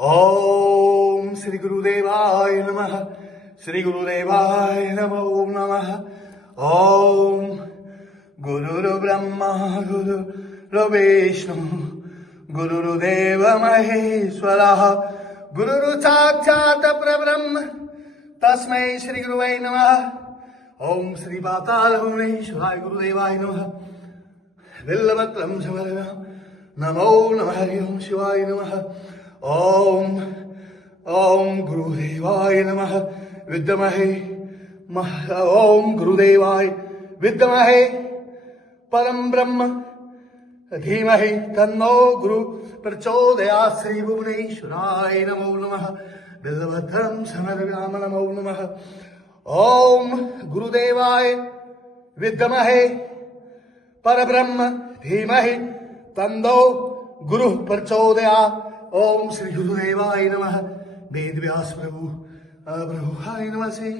ओम श्री गुरुदेवाय नमः. श्री गुरुदेवाय नमो नमः. ओम गुरुर्ब्रह्मा गुरुर्विष्णु गुरुर्देव महेश्वरः गुरुर्साक्षात् परब्रह्म तस्मै श्री गुरुवे नमः. ओम श्री पाताल भुवनेश्वराय गुरुदेवाय नमः. बिल्वपत्रं समर्पयामि. नमो नमः. हरि ओम शिवाय नमः. ओम ओम गुरुदेवाय नमः. विद्महे ओम गुरुदेवाय विद्महे परम ब्रह्म धीमहि तन्नो गुरु प्रचोदयात्. श्री भुवनेश्वराय नमो नमः. बिल्वपत्रं समर्पयामि. नमो नमः. ओम गुरुदेवाय विद्महे परब्रह्म धीमहि तन्नो गुरु प्रचोदयात्. ओम श्री गुरुदेवाय नमः. वेद व्यास प्रभु प्रभुहाय नमः. श्री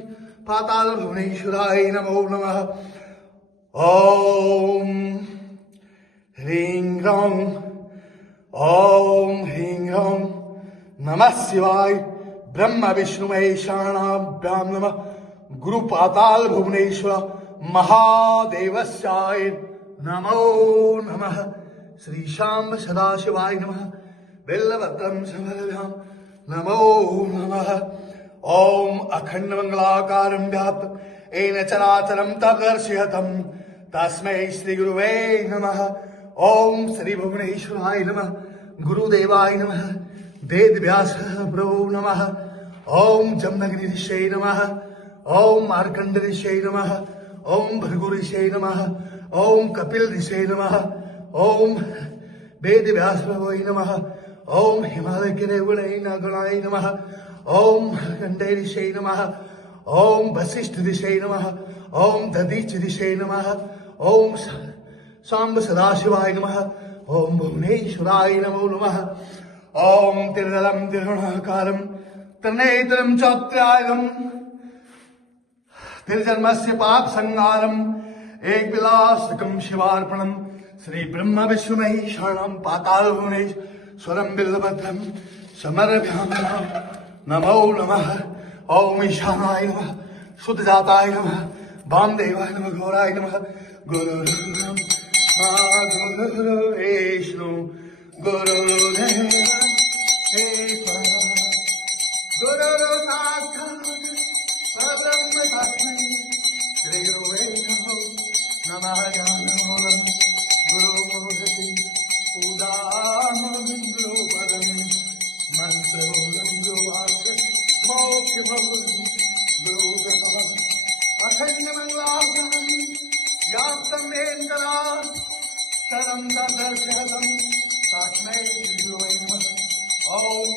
पाताल भुवनेश्वराय नमो नमः. ओम ह्रीं ह्रौं ओम ह्रीं ह्रौं नमः शिवाय. ब्रह्म विष्णु महेशानाभ्यां नमः. गुरु पाताल भुवनेश्वर महादेवस्याय नमो नमः. श्री शांब सदाशिवाय नमः. बिल्वपत्रं समर्पयामि. नमो नमः. ओम अखंड मंगलाकारं व्याप्तं येन चराचरं तद्दर्शयतं तस्मै श्री गुरुवे नमः. ओम श्री भुवनेश्वराय नमः. गुरुदेवाय नमः. वेद व्यास प्रभो नमः. ओम जमदग्नि ऋषये नमः. ओम मार्कंड ऋषये नमः. ओम भृगु ऋषये नमः. ओम कपिल ऋषये नमः. ओम वेद व्यास प्रभवे नमः. ओम हिमालय गणाय नमः. ओम मार्कंडेय ऋषये नमः. ओम वशिष्ठ ऋषये नमः. ओम दधीच ऋषये नमः. ओम सांब सदाशिवाय नमः. ओम भुवनेश्वराय नमो नमः. ओम त्रिदलं त्रिगुणाकारं त्रिनेत्रं चौत्र्यायं त्रिजन्मस्य पाप संहारम् एक विलासकं शिवार्पणम्. श्री ब्रह्म विष्णु महेशानां पाताल भुवनेश्वरं बिल्वपत्रं समर्पयामि. नमो नमः. ओम ईशानाय नमः. शुद्धजाताय नमः. वामदेवाय नमः. घोराय नमः. गुरुर्ब्रह्मा गुरुर्विष्णु गुरुर्देव महेश्वरः गुरुर्साक्षात् परब्रह्म तस्मै श्री गुरुवे नमः. ज्ञानमूलं गुरुमूर्ति पूजामूलं गुरुपदं मंत्रमूलं गुरुवाक्य मोक्षमूलं गुरुकृपम्. अखण्डमङ्गलाकारं व्याप्तं येन चराचरं तद्दर्शयतं तस्मै श्री गुरुवे नमः. ओम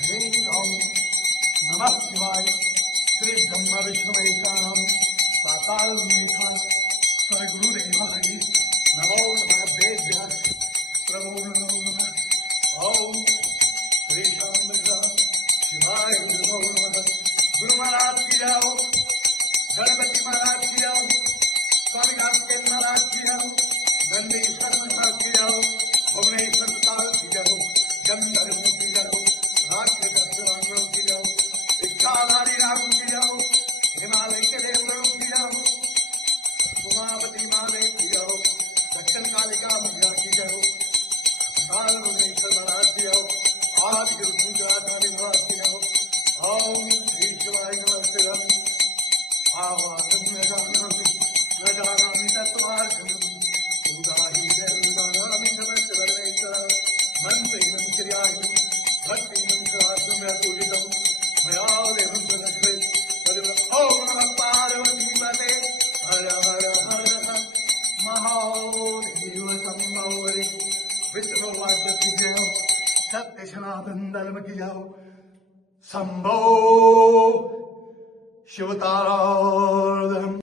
ह्रीं ॐ नमः शिवाय. श्री ब्रह्म विष्णु महेशानां पाताल भुवनेश्वर श्री गुरुदेवाय नमो नमः. वेद व्यास प्रभो नमो नमः. ओम श्री शांब शिवाय नमो नमः. गुरु महाराज की जाओ. गणपति महाराज की जाओ. स्वामी नाथ महाराज की जाओ. नंदीश्वर महाराज की जाओ. भुवनेश्वर काल की जाओ. गंधर्व की जाओ. राक्षस की जाओ. इच्छाधारी राम की जाओ. हिमालय के देवगणों की जाओ. उमापति महादेव की जाओ. दक्षिण कालिका मैया की जाओ. काल भुवनेश्वर महाराज की जाओ. आदि गुरु पूजाचार्य महाराज की जाओ. ओम श्री शिवाय नमः. आवाहन न जानामि तत्त्वार्थम् उदाहि जानामि समस्त परमेश्वर मंत्रेण क्रियाहि भक्तिं शास्त्रं पूजितं मया देवं तनस्वे. ओम नमः पार्वतीपते हर हर हर हर महादेव संभवरे. विष्णु वाद्य की जाओ. सत्य सनातन धर्म की जाओ. संभो शिवताराधनम्.